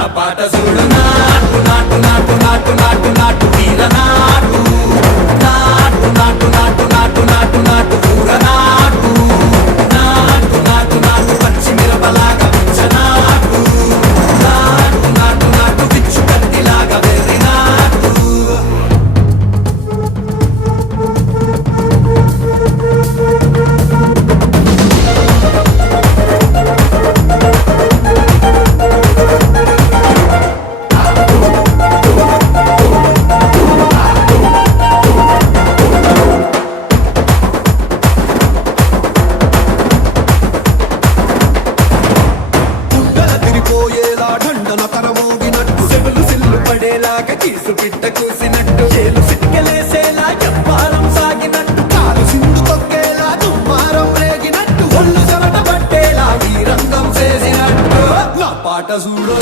నా పాట చూడు నాటు నాటు నాటు నాటు నాటు నాటు తీర నాటు నాటు నాటు నాటు నాటు నాటు నాటు కూర నాటు నాటు నాటు నాటు పచ్చి మిరపలాగా పిచ్చ నాటు నాటు నాటు నాటు పిచ్చు కత్తిలాగా వెర్రి నాటు పడేలాగా కీసు పిట్ట కూసినట్టు చేలు సిక్కలేసేలా ఎవ్వారం సాగినట్టు కాలు సిండు తొక్కేలా దుమ్మారం రేగినట్టు ఒళ్ళు చెమట పట్టేలా ఈ రంగం చేసినట్టు నా పాట చూడు